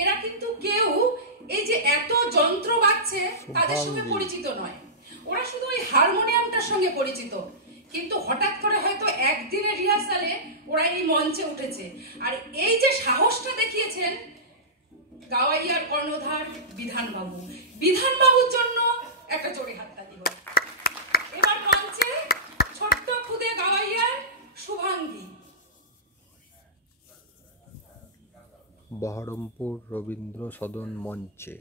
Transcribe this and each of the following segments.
এরা কিন্তু কেউ এই যে এত যন্ত্র বাজছে তাদের সঙ্গে পরিচিত নয়, ওরা শুধু ওই হারমোনিয়ামটার সঙ্গে পরিচিত। কিন্তু হঠাৎ করে হয়তো একদিনের রিহার্সালে ওরা এই মঞ্চে উঠেছে, আর এই যে সাহসটা দেখিয়েছেন গাওয়াইয়ার কর্ণধার বিধানবাবু, বিধানবাবুর জন্য একটা জোরে হাততালি হোক। এবার মঞ্চে ছোট্ট খুদে গাওয়াইয়ার শুভাঙ্গী। বহরমপুর রবীন্দ্র সদন মঞ্চে।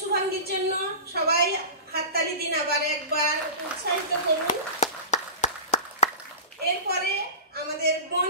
শুভাঙ্গীর জন্য সবাই হাততালি দিন, আবার একবার উৎসাহিত করুন। এরপরে আমাদের